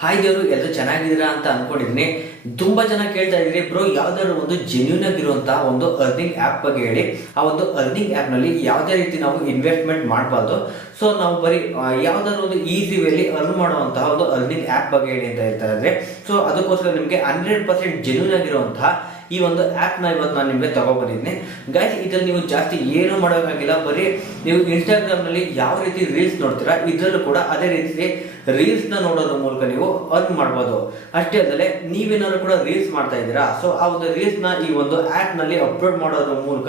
Hi ದೇವರು ಎಲ್ಲರೂ ಚೆನ್ನಾಗಿದ್ದೀರಾ ಅಂತ ಅನ್ಕೊಂಡಿದ್ದೀನಿ. ತುಂಬಾ ಜನ ಕೇಳ್ತಾ ಇದ್ರಿ ಬ್ರೋ ಯಾವ್ದಾದ್ರು ಒಂದು ಜೆನ್ಯೂನ್ ಆಗಿರುವಂತಹ ಒಂದು ಅರ್ನಿಂಗ್ ಆ್ಯಪ್ ಬಗ್ಗೆ ಹೇಳಿ. ಆ ಒಂದು ಅರ್ನಿಂಗ್ ಆ್ಯಪ್ ನಲ್ಲಿ ಯಾವುದೇ ರೀತಿ ನಾವು ಇನ್ವೆಸ್ಟ್ಮೆಂಟ್ ಮಾಡಬಾರ್ದು. ಸೊ ನಾವು ಬರೀ ಯಾವ್ದಾದ್ರು ಒಂದು ಈಸಿ ವೇಲಿ ಅರ್ನ್ ಮಾಡುವಂತಹ ಒಂದು ಅರ್ನಿಂಗ್ ಆ್ಯಪ್ ಬಗ್ಗೆ ಹೇಳಿ ಅಂತ ಹೇಳ್ತಾ ಇದ್ರೆ, ಸೊ ಅದಕ್ಕೋಸ್ಕರ ನಿಮಗೆ 100% ಜೆನ್ಯೂನ್ ಆಗಿರುವಂತಹ ಈ ಒಂದು ಆ್ಯಪ್ ನ ಇವತ್ತು ನಾನು ನಿಮಗೆ ತಗೊಬಂದಿದ್ದೀನಿ ಗೈಸ್. ಇದ್ರಲ್ಲಿ ನೀವು ಜಾಸ್ತಿ ಏನು ಮಾಡೋಕ್ಕಾಗಿಲ್ಲ, ಬರೀ ನೀವು ಇನ್ಸ್ಟಾಗ್ರಾಮ್ ನಲ್ಲಿ ಯಾವ ರೀತಿ ರೀಲ್ಸ್ ನೋಡ್ತೀರಾ ಇದ್ರಲ್ಲೂ ಕೂಡ ಅದೇ ರೀತಿ ರೀಲ್ಸ್ ನ ನೋಡೋದ್ರ ಮೂಲಕ ನೀವು ಅರ್ನ್ ಮಾಡ್ಬೋದು. ಅಷ್ಟೇ ಅಲ್ಲದೆ ನೀವೇನಾದ್ರು ಕೂಡ ರೀಲ್ಸ್ ಮಾಡ್ತಾ ಇದ್ದೀರಾ, ಸೊ ಆ ಒಂದು ರೀಲ್ಸ್ ನ ಈ ಒಂದು ಆ್ಯಪ್ ನಲ್ಲಿ ಅಪ್ಲೋಡ್ ಮಾಡೋದ್ರ ಮೂಲಕ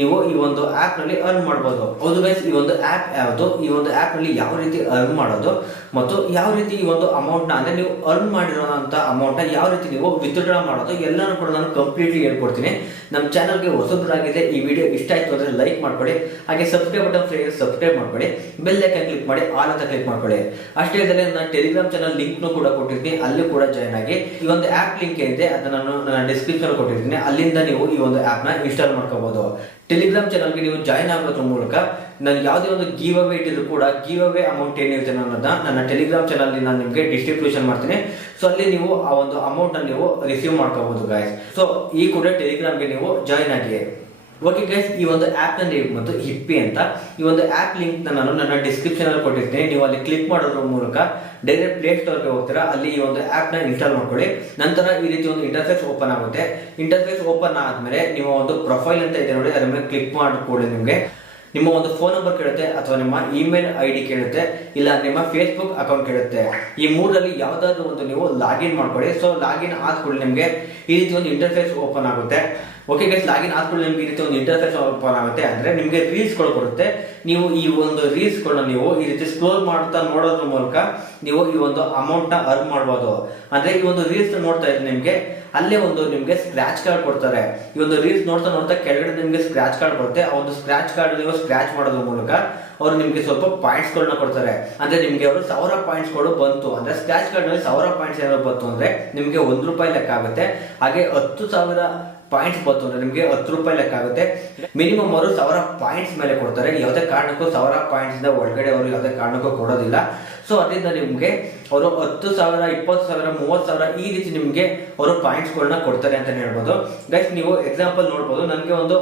ನೀವು ಈ ಒಂದು ಆ್ಯಪ್ ನಲ್ಲಿ ಅರ್ನ್ ಮಾಡ್ಬೋದು. ಹೌದು ಗೈಸ್, ಈ ಒಂದು ಆ್ಯಪ್ ಯಾವುದು, ಈ ಒಂದು ಆ್ಯಪ್ ನಲ್ಲಿ ಯಾವ ರೀತಿ ಅರ್ನ್ ಮಾಡೋದು ಮತ್ತು ಯಾವ ರೀತಿ ಈ ಒಂದು ಅಮೌಂಟ್ ನ ಅಂದ್ರೆ ನೀವು ಅರ್ನ್ ಮಾಡಿರೋಂತ ಅಮೌಂಟ್ ನ ಯಾವ ರೀತಿ ನೀವು ವಿತ್ಡ್ರಾ ಮಾಡೋದು ಎಲ್ಲಾನು ಕೂಡ ನಾನು ಕಂಪ್ಲೀಟ್ಲಿ ಹೇಳ್ಕೊಡ್ತೀನಿ. ನಮ್ಮ ಚಾನಲ್ಗೆ ಹೊಸಬ್ರಾಗಿದೆ, ಈ ವಿಡಿಯೋ ಇಷ್ಟ ಆಯ್ತು ಅಂದ್ರೆ ಲೈಕ್ ಮಾಡ್ಕೊಳ್ಳಿ, ಹಾಗೆ ಸಬ್ಸ್ಕ್ರೈಬ್ ಬಟನ್ ಸಬ್ಸ್ಕ್ರೈಬ್ ಮಾಡ್ಕೊಳ್ಳಿ, ಬೆಲ್ ಐಕಾನ್ ಕ್ಲಿಕ್ ಮಾಡಿ ಆಲ್ ಅಂತ ಕ್ಲಿಕ್ ಮಾಡ್ಕೊಳ್ಳಿ. ಅಷ್ಟೇ ಅಲ್ಲದೆ ನಾನು ಟೆಲಿಗ್ರಾಮ್ ಚಾನಲ್ ಲಿಂಕ್ ಕೂಡ ಕೊಟ್ಟಿರ್ತೀನಿ, ಅಲ್ಲಿ ಕೂಡ ಜಾಯ್ನ್ ಆಗಿ. ಈ ಒಂದು ಆ್ಯಪ್ ಲಿಂಕ್ ಏನಿದೆ ಅದನ್ನ ನಾನು ನನ್ನ ಡಿಸ್ಕ್ರಿಪ್ಷನ್ ಕೊಟ್ಟಿರ್ತೀನಿ, ಅಲ್ಲಿಂದ ನೀವು ಈ ಒಂದು ಆ್ಯಪ್ ನ ಇನ್ಸ್ಟಾಲ್ ಮಾಡ್ಕೋಬಹುದು. ಟೆಲಿಗ್ರಾಮ್ ಚಾನಲ್ಗೆ ನೀವು ಜಾಯ್ನ್ ಆಗೋದ್ರ ಮೂಲಕ ನಾನು ಯಾವುದೇ ಒಂದು ಗಿವ್ ಅವೇ ಇಟ್ಟಿದ್ರು ಕೂಡ ಗಿವ್ ಅವೇ ಅಮೌಂಟ್ ಏನಿರುತ್ತೆ ಅನ್ನೋದನ್ನ ನನ್ನ ಟೆಲಿಗ್ರಾಮ್ ಚಾನಲ್ ನಾನು ನಿಮಗೆ ಡಿಸ್ಟ್ರಿಬ್ಯೂಷನ್ ಮಾಡ್ತೀನಿ. ಸೊ ಅಲ್ಲಿ ನೀವು ಆ ಒಂದು ಅಮೌಂಟ್ ಅನ್ನು ನೀವು ರಿಸೀವ್ ಮಾಡ್ಕೋಬಹುದು ಗೈಸ್. ಸೊ ಈ ಕೂಡ ಟೆಲಿಗ್ರಾಮ್ಗೆ ನೀವು ಜಾಯ್ನ್ ಆಗಿ. ಓಕೆ ಗೈಸ್, ಈ ಒಂದು ಆ್ಯಪ್ ನ ನೇಮ್ ಬಂದು ಹಿಪ್ಪಿ ಅಂತ. ಈ ಒಂದು ಆ್ಯಪ್ ಲಿಂಕ್ ನಾನು ನನ್ನ ಡಿಸ್ಕ್ರಿಪ್ಷನ್ ಅಲ್ಲಿ ಕೊಟ್ಟಿರ್ತೀನಿ. ನೀವು ಅಲ್ಲಿ ಕ್ಲಿಕ್ ಮಾಡೋದ್ರ ಮೂಲಕ ಡೈರೆಕ್ಟ್ ಪ್ಲೇ ಸ್ಟೋರ್ಗೆ ಹೋಗ್ತೀರಾ, ಅಲ್ಲಿ ಈ ಒಂದು ಆ್ಯಪ್ ನ ಇನ್ಸ್ಟಾಲ್ ಮಾಡ್ಕೊಳ್ಳಿ. ನಂತರ ಈ ರೀತಿ ಒಂದು ಇಂಟರ್ಫೇಸ್ ಓಪನ್ ಆಗುತ್ತೆ. ಇಂಟರ್ಫೇಸ್ ಓಪನ್ ಆದ್ಮೇಲೆ ನಿಮ್ಮ ಒಂದು ಪ್ರೊಫೈಲ್ ಅಂತ ಇದೆ ನೋಡಿ, ಅದ್ರ ಮೇಲೆ ಕ್ಲಿಕ್ ಮಾಡಿಕೊಳ್ಳಿ. ನಿಮಗೆ ನಿಮ್ಮ ಒಂದು ಫೋನ್ ನಂಬರ್ ಕೇಳುತ್ತೆ, ಅಥವಾ ನಿಮ್ಮ ಇಮೇಲ್ ID ಕೇಳುತ್ತೆ, ಇಲ್ಲ ನಿಮ್ಮ ಫೇಸ್ಬುಕ್ ಅಕೌಂಟ್ ಕೇಳುತ್ತೆ. ಈ ಮೂರಲ್ಲಿ ಯಾವ್ದಾದ್ರು ಒಂದು ನೀವು ಲಾಗಿನ್ ಮಾಡ್ಕೊಳ್ಳಿ. ಸೊ ಲಾಗಿನ್ ಆದ್ಕೊಳ್ಳಿ ನಿಮಗೆ ಈ ರೀತಿ ಒಂದು ಇಂಟರ್ಫೇಸ್ ಓಪನ್ ಆಗುತ್ತೆ. ಓಕೆ ಗೈಸ್, ಲಾಗಿನ್ ಆದ್ಕೊಳ್ಳಿ ನಿಮ್ಗೆ ಈ ರೀತಿ ಒಂದು ಇಂಟರ್ಫೇಸ್ ಓಪನ್ ಆಗುತ್ತೆ. ಅಂದ್ರೆ ನಿಮಗೆ ರೀಲ್ಸ್ ಗಳು ಬರುತ್ತೆ. ನೀವು ಈ ಒಂದು ರೀಲ್ಸ್ ಗಳನ್ನ ನೀವು ಈ ರೀತಿ ಸ್ಕ್ರೋಲ್ ಮಾಡ್ತಾ ನೋಡೋದ್ರ ಮೂಲಕ ನೀವು ಈ ಒಂದು ಅಮೌಂಟ್ ನ ಅರ್ನ್ ಮಾಡಬಹುದು. ಅಂದ್ರೆ ಈ ಒಂದು ರೀಲ್ಸ್ ನೋಡ್ತಾ ಇದ್ರೆ ನಿಮ್ಗೆ ಅಲ್ಲೇ ಒಂದು ನಿಮ್ಗೆ ಸ್ಕ್ರಾಚ್ ಕಾರ್ಡ್ ಕೊಡ್ತಾರೆ. ಈ ಒಂದು ರೀಲ್ಸ್ ನೋಡ್ತಾ ನೋಡ್ತಾ ಕೆಳಗಡೆ ನಿಮ್ಗೆ ಸ್ಕ್ರಾಚ್ ಕಾರ್ಡ್ ಬರುತ್ತೆ. ಆ ಒಂದು ಸ್ಕ್ರಾಚ್ ಕಾರ್ಡ್ ನೀವು ಸ್ಕ್ರಾಚ್ ಮಾಡೋದ್ರ ಮೂಲಕ ಅವರು ನಿಮ್ಗೆ ಸ್ವಲ್ಪ ಪಾಯಿಂಟ್ಸ್ ಗಳನ್ನ ಕೊಡ್ತಾರೆ. ಅಂದ್ರೆ ನಿಮ್ಗೆ ಅವರು 1000 ಪಾಯಿಂಟ್ಸ್ ಗಳು ಬಂತು ಅಂದ್ರೆ, ಸ್ಕ್ರಾಚ್ ಕಾರ್ಡ್ ನಲ್ಲಿ 1000 ಪಾಯಿಂಟ್ಸ್ ಏನಾದ್ರು ಬಂತು ಅಂದ್ರೆ ನಿಮ್ಗೆ ₹1 ಲೆಕ್ಕ ಆಗುತ್ತೆ. ಹಾಗೆ 10,000 ಪಾಯಿಂಟ್ಸ್ ಬಂತು ಅಂದ್ರೆ ನಿಮ್ಗೆ ₹10 ಲೆಕ್ಕ ಆಗುತ್ತೆ. ಮಿನಿಮಮ್ ಅವರು 1000 ಪಾಯಿಂಟ್ಸ್ ಮೇಲೆ ಕೊಡ್ತಾರೆ. ಯಾವುದೇ ಕಾರಣಕ್ಕೂ 1000 ಪಾಯಿಂಟ್ಸ್ ಇಂದ ಒಳಗಡೆ ಅವರು ಯಾವುದೇ ಕಾರಣಕ್ಕೂ ಕೊಡೋದಿಲ್ಲ. ಸೊ ಅದರಿಂದ ನಿಮ್ಗೆ ಅವರು 10,000, 20,000, 30,000 ಈ ರೀತಿ ನಿಮ್ಗೆ ಅವರು ಪಾಯಿಂಟ್ಸ್ ಗಳನ್ನ ಕೊಡ್ತಾರೆ ಅಂತ ಹೇಳ್ಬೋದು. ಗೈಸ್, ನೀವು ಎಕ್ಸಾಂಪಲ್ ನೋಡ್ಬೋದು, ನನಗೆ ಒಂದು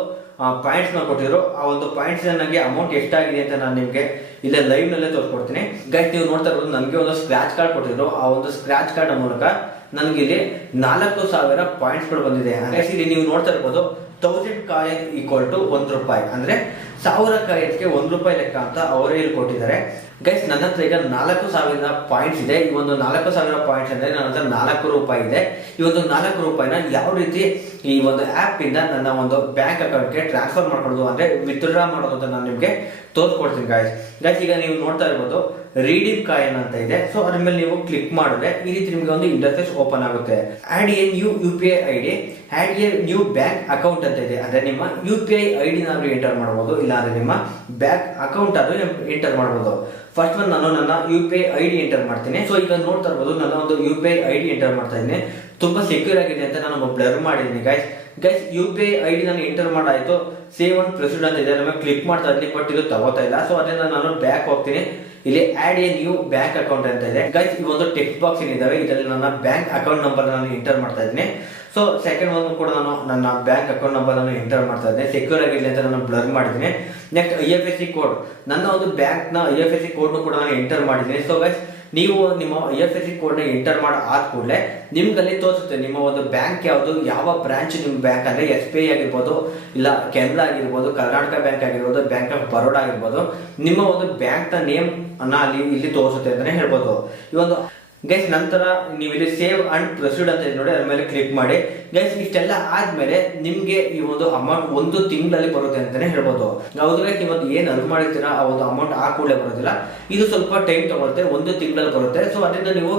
ಪಾಯಿಂಟ್ಸ್ ನ ಕೊಟ್ಟಿದ್ರು. ಆ ಒಂದು ಪಾಯಿಂಟ್ಸ್ ನನಗೆ ಅಮೌಂಟ್ ಎಷ್ಟಾಗಿದೆ ಅಂತ ನಾನು ನಿಮ್ಗೆ ಇಲ್ಲೇ ಲೈವ್ ನಲ್ಲೇ ತೋರಿಸ್ಕೊಡ್ತೀನಿ. ಗೈಸ್, ನೀವು ನೋಡ್ತಾ ಇರ್ಬೋದು, ನನಗೆ ಒಂದು ಸ್ಕ್ರಾಚ್ ಕಾರ್ಡ್ ಕೊಟ್ಟಿದ್ರು. ಆ ಒಂದು ಸ್ಕ್ರಾಚ್ ಕಾರ್ಡ್ ಮೂಲಕ ನನಗೆ ಇಲ್ಲಿ 4,000 ಪಾಯಿಂಟ್ಸ್ ಗಳು ಬಂದಿದೆ. ಇಲ್ಲಿ ನೀವು ನೋಡ್ತಾ ಇರ್ಬೋದು, 1000 ಕಾಯಿನ್ ಈಕ್ವಲ್ ಟು ₹1. ಅಂದ್ರೆ 1000 ಕಾಯಿನ್ಸ್ಗೆ ₹1 ಲೆಕ್ಕ ಅಂತ ಅವರೇ ಇಲ್ಲಿ ಕೊಟ್ಟಿದ್ದಾರೆ. ಗೈಸ್, ನನ್ನ ಹತ್ರ ಈಗ 4,000 ಪಾಯಿಂಟ್ಸ್ ಇದೆ. ಈ ಒಂದು 4,000 ಪಾಯಿಂಟ್ಸ್ ಅಂದ್ರೆ ನನ್ನ ಹತ್ರ ₹4 ಇದೆ. ಈ ಒಂದು ₹4ನ ಯಾವ ರೀತಿ ಈ ಒಂದು ಆ್ಯಪ್ ಇಂದ ನನ್ನ ಒಂದು ಬ್ಯಾಂಕ್ ಅಕೌಂಟ್ಗೆ ಟ್ರಾನ್ಸ್ಫರ್ ಮಾಡ್ಕೊಳ್ಳೋದು ಅಂದ್ರೆ ವಿತ್ಡ್ರಾ ಮಾಡೋದು ಅಂತ ನಾನು ನಿಮ್ಗೆ ತೋರಿಸ್ಕೊಡ್ತೀನಿ ಗೈಸ್. ಈಗ ನೀವು ನೋಡ್ತಾ ಇರ್ಬೋದು, ರೀಡೀಮ್ ಕಾಯಿನ್ ಅಂತ ಇದೆ. ಸೊ ಅದ್ರ ಮೇಲೆ ನೀವು ಕ್ಲಿಕ್ ಮಾಡಿದ್ರೆ ಈ ರೀತಿ ನಿಮ್ಗೆ ಒಂದು ಇಂಟರ್ಫೇಸ್ ಓಪನ್ ಆಗುತ್ತೆ. Add a new UPI ID, add a new bank account ಅಂತ ಇದೆ. ಅಂದ್ರೆ ನಿಮ್ಮ UPI ID ನಾವು ಎಂಟರ್ ಮಾಡಬಹುದು, ಇಲ್ಲ ಅಂದ್ರೆ ನಿಮ್ಮ ಬ್ಯಾಂಕ್ ಅಕೌಂಟ್ ಅದು ಎಂಟರ್ ಮಾಡಬಹುದು. ಫಸ್ಟ್ ಒನ್ ನಾನು ನನ್ನ UPI ID ಎಂಟರ್ ಮಾಡ್ತೀನಿ. ಸೊ ಈಗ ನೋಡ್ತಾ ಇರ್ಬೋದು, ನನ್ನ ಒಂದು UPI ID ಎಂಟರ್ ಮಾಡ್ತಾ ಇದ್ದೀನಿ. ತುಂಬಾ ಸೆಕ್ಯೂರ್ ಆಗಿದೆ ಅಂತ ನಾನು ಬ್ಲರ್ ಮಾಡಿದ್ದೀನಿ ಗೈಸ್. UPI ID ನಾನು ಎಂಟರ್ ಮಾಡಾಯ್ತು. ಸೇವ್ ಅಂಡ್ ಪ್ರೊಸೀಡ್ ಅಂತ ಇದೆ, ನಮಗೆ ಕ್ಲಿಕ್ ಮಾಡ್ತಾ ಇದ್ದೀನಿ, ಬಟ್ ಇದು ತಗೋತಾ ಇಲ್ಲ. ಸೊ ಅದರಿಂದ ನಾನು ಬ್ಯಾಕ್ ಹೋಗ್ತೀನಿ. ಇಲ್ಲಿ add a new bank account ಅಂತ ಇದೆ ಗೈಸ್. ಈ ಒಂದು ಟೆಕ್ಸ್ಟ್ ಬಾಕ್ಸ್ ಏನಿದಾವೆ ಇದರಲ್ಲಿ ನನ್ನ ಬ್ಯಾಂಕ್ ಅಕೌಂಟ್ ನಂಬರ್ ನಾನು ಎಂಟರ್ ಮಾಡ್ತಾ ಇದ್ದೀನಿ. ಸೊ ಸೆಕೆಂಡ್ ಒಂದು ಕೂಡ ನಾನು ನನ್ನ ಬ್ಯಾಂಕ್ ಅಕೌಂಟ್ ನಂಬರ್ ಅನ್ನು ಎಂಟರ್ ಮಾಡ್ತಾ ಇದ್ದೆ, ಸೆಕ್ಯೂರ್ ಆಗಿರಲಿ ಅಂತ ನಾನು ಬ್ಲರ್ ಮಾಡಿದ್ದೀನಿ. ನೆಕ್ಸ್ಟ್ IFSC ಕೋಡ್, ನನ್ನ ಒಂದು ಬ್ಯಾಂಕ್ ನ IFSC ಕೋಡ್ ಕೂಡ ನಾನು ಎಂಟರ್ ಮಾಡಿದ್ದೀನಿ. ಸೊ ಗೈಸ್, ನೀವು ನಿಮ್ಮ IFSC ಕೋಡ್ ನ ಎಂಟರ್ ಮಾಡಿ ಆದ ಕೂಡಲೇ ನಿಮ್ಗಲ್ಲಿ ತೋರಿಸುತ್ತೆ ನಿಮ್ಮ ಒಂದು ಬ್ಯಾಂಕ್ ಯಾವುದು, ಯಾವ ಬ್ರಾಂಚ್ ನಿಮ್ಮ ಬ್ಯಾಂಕ್ ಅಂದ್ರೆ SBI ಆಗಿರ್ಬೋದು, ಇಲ್ಲ ಕೆನರಾ ಆಗಿರ್ಬೋದು, ಕರ್ನಾಟಕ ಬ್ಯಾಂಕ್ ಆಗಿರ್ಬೋದು, ಬ್ಯಾಂಕ್ ಆಫ್ ಬರೋಡಾ ಆಗಿರ್ಬೋದು, ನಿಮ್ಮ ಒಂದು ಬ್ಯಾಂಕ್ ನ ನೇಮ್ ಅನ್ನ ಅಲ್ಲಿ ಇಲ್ಲಿ ತೋರಿಸುತ್ತೆ ಅಂತಾನೆ ಹೇಳ್ಬೋದು. ಈ ಒಂದು ಗೈಸ್, ನಂತರ ನೀವು ಇಲ್ಲಿ ಸೇವ್ ಅಂಡ್ ಪ್ರೊಸೀಡ್ ಅಂತ ಇದೆ ನೋಡಿ, ಅದ್ರ ಮೇಲೆ ಕ್ಲಿಕ್ ಮಾಡಿ. ಗೈಸ್, ಇಷ್ಟೆಲ್ಲ ಆದ್ಮೇಲೆ ನಿಮ್ಗೆ ಈ ಒಂದು ಅಮೌಂಟ್ 1 ತಿಂಗಳಲ್ಲಿ ಬರುತ್ತೆ ಅಂತಾನೆ ಹೇಳ್ಬೋದು. ಹೌದು ಗೈಸ್, ನೀವು ಏನ್ ಅರ್ನ್ ಮಾಡಿರ್ತೀರಾ ಆ ಒಂದು ಅಮೌಂಟ್ ಆ ಕೂಡಲೇ ಬರೋದಿಲ್ಲ, ಇದು ಸ್ವಲ್ಪ ಟೈಮ್ ತಗೊಳುತ್ತೆ, 1 ತಿಂಗಳಲ್ಲಿ ಬರುತ್ತೆ. ಸೊ ಅದರಿಂದ ನೀವು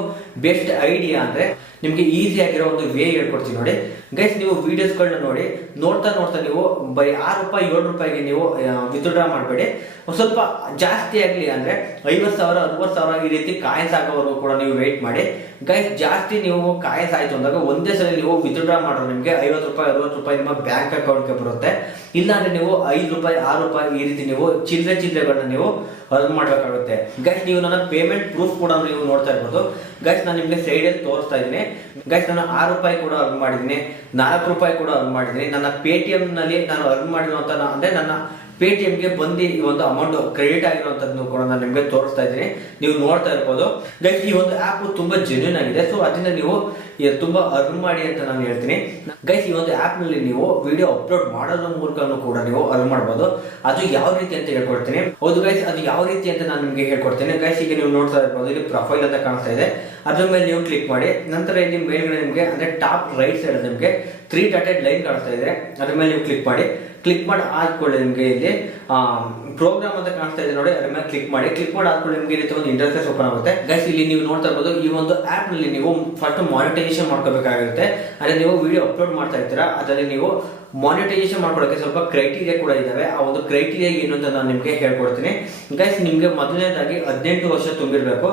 ಬೆಸ್ಟ್ ಐಡಿಯಾ ಅಂದ್ರೆ ನಿಮ್ಗೆ ಈಸಿ ಆಗಿರೋ ಒಂದು ವೇ ಹೇಳ್ಕೊಡ್ತೀನಿ ನೋಡಿ ಗೈಸ್. ನೀವು ವಿಡಿಯೋಸ್ ಗಳನ್ನ ನೋಡಿ, ನೋಡ್ತಾ ನೋಡ್ತಾ ನೀವು ಬರೀ ₹6, ₹7ಗೆ ನೀವು ವಿತ್ಡ್ರಾ ಮಾಡಬೇಡಿ. ಸ್ವಲ್ಪ ಜಾಸ್ತಿ ಆಗ್ಲಿ ಅಂದ್ರೆ 50,000, 60,000 ಈ ರೀತಿ ಕಾಯಿನ್ಸ್ ಆಗೋವರೆಗೂ ಕೂಡ ನೀವು ವೇಟ್ ವೆಯ್ಟ್ ಮಾಡಿ ಗೈಸ್. ಜಾಸ್ತಿ ನೀವು ಕಾಯಿಸಾಯ್ತು ಅಂದಾಗ ಒಂದೇ ಸಲ ನೀವು ವಿತ್ಡ್ರಾ ಮಾಡೋರು ನಿಮಗೆ 50 ರೂಪಾಯಿ 60 ರೂಪಾಯಿ ನಿಮ್ಮ ಬ್ಯಾಂಕ್ ಅಕೌಂಟ್ಗೆ ಬರುತ್ತೆ. ಇಲ್ಲಾಂದ್ರೆ ನೀವು 5 ರೂಪಾಯಿ 6 ರೂಪಾಯಿ ಈ ರೀತಿ ನೀವು ಚಿಲ್ಲರೆಗಳನ್ನ ನೀವು ಅರ್ನ್ ಮಾಡಬೇಕಾಗುತ್ತೆ ಗೈಸ್. ನೀವು ನನ್ನ ಪೇಮೆಂಟ್ ಪ್ರೂಫ್ ಕೂಡ ನೀವು ನೋಡ್ತಾ ಇರ್ಬೋದು ಗೈಸ್. ನಾನು ನಿಮಗೆ ಸೈಡಲ್ಲಿ ತೋರಿಸ್ತಾ ಇದ್ದೀನಿ ಗೈಸ್. ನಾನು 6 ರೂಪಾಯಿ ಕೂಡ ಅರ್ನ್ ಮಾಡಿದ್ದೀನಿ, 4 ರೂಪಾಯಿ ಕೂಡ ಅರ್ನ್ ಮಾಡಿದ್ದೀನಿ. ನನ್ನ ಪೇಟಿಎಂ ನಲ್ಲಿ ನಾನು ಅರ್ನ್ ಮಾಡಿರುವಂತ ಅಂದ್ರೆ ನನ್ನ ಪೇಟಿಎಂಗೆ ಬಂದು ಈ ಒಂದು ಅಮೌಂಟ್ ಕ್ರೆಡಿಟ್ ಆಗಿರುವಂತದ್ದು ಕೂಡ ನಾನು ನಿಮಗೆ ತೋರಿಸ್ತಾ ಇದ್ದೀನಿ, ನೀವು ನೋಡ್ತಾ ಇರ್ಬೋದು ಗೈಸ್. ಈ ಒಂದು ಆಪ್ ತುಂಬಾ ಜೆನ್ಯೂನ್ ಆಗಿದೆ, ಸೊ ಅದರಿಂದ ನೀವು ತುಂಬಾ ಅರ್ನ್ ಮಾಡಿ ಅಂತ ನಾನು ಹೇಳ್ತೀನಿ ಗೈಸ್. ಈ ಒಂದು ಆಪ್ ನಲ್ಲಿ ನೀವು ವಿಡಿಯೋ ಅಪ್ಲೋಡ್ ಮಾಡೋದ್ರ ಮೂಲಕ ಕೂಡ ನೀವು ಅರ್ನ್ ಮಾಡಬಹುದು. ಅದು ಯಾವ ರೀತಿ ಅಂತ ಹೇಳ್ಕೊಡ್ತೀನಿ. ಹೌದು ಗೈಸ್, ಅದು ಯಾವ ರೀತಿ ಅಂತ ನಾನು ನಿಮಗೆ ಹೇಳ್ಕೊಡ್ತೀನಿ ಗೈಸ್. ಈಗ ನೀವು ನೋಡ್ತಾ ಇರ್ಬೋದು, ಇಲ್ಲಿ ಪ್ರೊಫೈಲ್ ಅಂತ ಕಾಣಿಸ್ತಾ ಇದೆ, ಅದ್ರ ಮೇಲೆ ನೀವು ಕ್ಲಿಕ್ ಮಾಡಿ. ನಂತರ ಇಲ್ಲಿ ಮೇಲ್ಗಡೆ ನಿಮಗೆ ಅಂದ್ರೆ ಟಾಪ್ ರೈಟ್ ಸೈಡ್ ನಿಮಗೆ 3 ಡಾಟೆಡ್ ಲೈನ್ ಕಾಣಿಸ್ತಾ ಇದೆ, ಅದ್ರ ಮೇಲೆ ನೀವು ಕ್ಲಿಕ್ ಮಾಡಿ ಆದ್ಕೊಳ್ಳಿ. ನಿಮಗೆ ಇಲ್ಲಿ ಪ್ರೋಗ್ರಾಮ್ ಅಂತ ಕಾಣಿಸ್ತಾ ಇದೆ ನೋಡಿ, ಅದ್ರ ಮೇಲೆ ಕ್ಲಿಕ್ ಮಾಡಿ ಆದ್ಕೊಳ್ಳಿ. ನಿಮಗೆ ಇಲ್ಲಿ ಒಂದು ಇಂಟರ್ಫೇಸ್ ಓಪನ್ ಆಗುತ್ತೆ ಗೈಸ್. ಇಲ್ಲಿ ನೀವು ನೋಡ್ತಾ ಇರ್ಬೋದು, ಈ ಒಂದು ಆಪ್ ನಲ್ಲಿ ನೀವು ಫಸ್ಟ್ ಮಾನಿಟೈಸೇಷನ್ ಮಾಡ್ಕೋಬೇಕಾಗಿರುತ್ತೆ. ಅಂದ್ರೆ ನೀವು ವಿಡಿಯೋ ಅಪ್ಲೋಡ್ ಮಾಡ್ತಾ ಇರ್ತೀರಾ, ಅದರಲ್ಲಿ ನೀವು ಮಾನಿಟೈಸೇಷನ್ ಮಾಡ್ಕೊಳ್ಳೋಕೆ ಸ್ವಲ್ಪ ಕ್ರೈಟೀರಿಯಾ ಕೂಡ ಇದಾವೆ. ಆ ಒಂದು ಕ್ರೈಟೀರಿಯಾ ಏನು ಅಂತ ನಾನು ನಿಮಗೆ ಹೇಳ್ಕೊಡ್ತೀನಿ ಗೈಸ್. ನಿಮಗೆ ಮೊದಲನೇದಾಗಿ 18 ವರ್ಷ ತುಂಬಿರ್ಬೇಕು.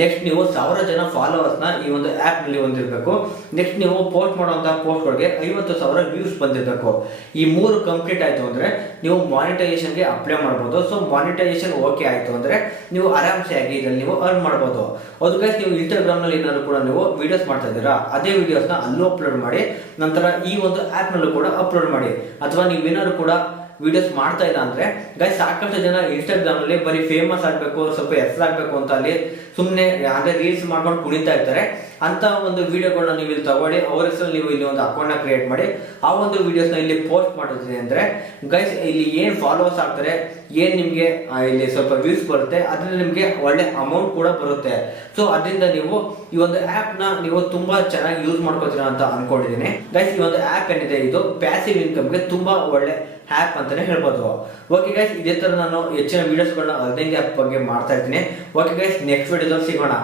ನೆಕ್ಸ್ಟ್ ನೀವು 1000 ಜನ ಫಾಲೋವರ್ಸ್ ನ ಈ ಒಂದು ಆಪ್ ನಲ್ಲಿ ಹೊಂದಿರಬೇಕು. ನೆಕ್ಸ್ಟ್ ನೀವು ಪೋಸ್ಟ್ ಮಾಡುವಂತಹ ಪೋಸ್ಟ್ ಗಳಿಗೆ 50,000 ವ್ಯೂಸ್ ಬಂದಿರಬೇಕು. ಈ 3 ಕಂಪ್ಲೀಟ್ ಆಯ್ತು ಅಂದ್ರೆ ನೀವು ಮಾನಿಟೈಸೇಷನ್ ಗೆ ಅಪ್ಲೈ ಮಾಡಬಹುದು. ಸೊ ಮಾನಿಟೈಸೇಷನ್ ಓಕೆ ಆಯ್ತು ಅಂದ್ರೆ ನೀವು ಆರಾಮ್ಸೆ ಆಗಿ ಇದರಲ್ಲಿ ನೀವು ಅರ್ನ್ ಮಾಡಬಹುದು. ಅದು ಗೈಸ್, ನೀವು ಇನ್ಸ್ಟಾಗ್ರಾಮ್ ನಲ್ಲಿ ಏನಾದ್ರು ಕೂಡ ನೀವು ವಿಡಿಯೋಸ್ ಮಾಡ್ತಾ ಇದ್ದೀರಾ, ಅದೇ ವಿಡಿಯೋಸ್ ನ ಅಲ್ಲೂ ಅಪ್ಲೋಡ್ ಮಾಡಿ, ನಂತರ ಈ ಒಂದು ಆಪ್ ನಲ್ಲೂ ಕೂಡ ಅಪ್ಲೋಡ್ ಮಾಡಿ. ಅಥವಾ ನೀವೇನಾದ್ರು ಕೂಡ ವಿಡಿಯೋಸ್ ಮಾಡ್ತಾ ಇಲ್ಲ ಅಂದ್ರೆ ಗೈಸ್, ಸಾಕಷ್ಟು ಜನ ಇನ್ಸ್ಟಾಗ್ರಾಮ್ ಅಲ್ಲಿ ಬರೀ ಫೇಮಸ್ ಆಗ್ಬೇಕು, ಸ್ವಲ್ಪ ಹೆಸರಾಗಬೇಕು ಅಂತ ಅಲ್ಲಿ ಸುಮ್ಮನೆ ಅಂದ್ರೆ ರೀಲ್ಸ್ ಮಾಡ್ಕೊಂಡು ಕುಣಿತಾ ಇರ್ತಾರೆ. ಅಂತ ಒಂದು ವಿಡಿಯೋಗಳನ್ನ ನೀವು ಇಲ್ಲಿ ತಗೊಳ್ಳಿ, ಅವ್ರ ಹೆಸರಲ್ಲಿ ನೀವು ಇಲ್ಲಿ ಒಂದು ಅಕೌಂಟ್ ನ ಕ್ರಿಯೇಟ್ ಮಾಡಿ ಆ ಒಂದು ವಿಡಿಯೋಸ್ ನ ಇಲ್ಲಿ ಪೋಸ್ಟ್ ಮಾಡಿದ್ರಿ ಅಂದ್ರೆ ಗೈಸ್, ಇಲ್ಲಿ ಏನ್ ಫಾಲೋವರ್ಸ್ ಆಗ್ತಾರೆ, ಏನ್ ನಿಮ್ಗೆ ಇಲ್ಲಿ ಸ್ವಲ್ಪ ವ್ಯೂಸ್ ಬರುತ್ತೆ, ಅದ್ರಿಂದ ನಿಮ್ಗೆ ಒಳ್ಳೆ ಅಮೌಂಟ್ ಕೂಡ ಬರುತ್ತೆ. ಸೊ ಅದರಿಂದ ನೀವು ಈ ಒಂದು ಆಪ್ ನ ನೀವು ತುಂಬಾ ಚೆನ್ನಾಗಿ ಯೂಸ್ ಮಾಡ್ಕೋತೀರಾ ಅಂತ ಅನ್ಕೊಂಡಿದ್ದೀನಿ ಗೈಸ್. ಈ ಒಂದು ಆಪ್ ಏನಿದೆ ಇದು ಪ್ಯಾಸಿವ್ ಇನ್ಕಮ್ ಗೆ ತುಂಬಾ ಒಳ್ಳೆ ಆಪ್ ಅಂತಾನೆ ಹೇಳ್ಬೋದು. ಓಕೆ ಗೈಸ್, ಇದೇ ತರ ನಾನು ಹೆಚ್ಚಿನ ವಿಡಿಯೋಸ್ಗಳನ್ನ ಅರ್ನಿಂಗ್ ಆಪ್ ಬಗ್ಗೆ ಮಾಡ್ತಾ ಇದ್ದೀನಿ. ಓಕೆ ಗೈಸ್, ನೆಕ್ಸ್ಟ್ ವಿಡಿಯೋದಲ್ಲಿ ಸಿಗೋಣ.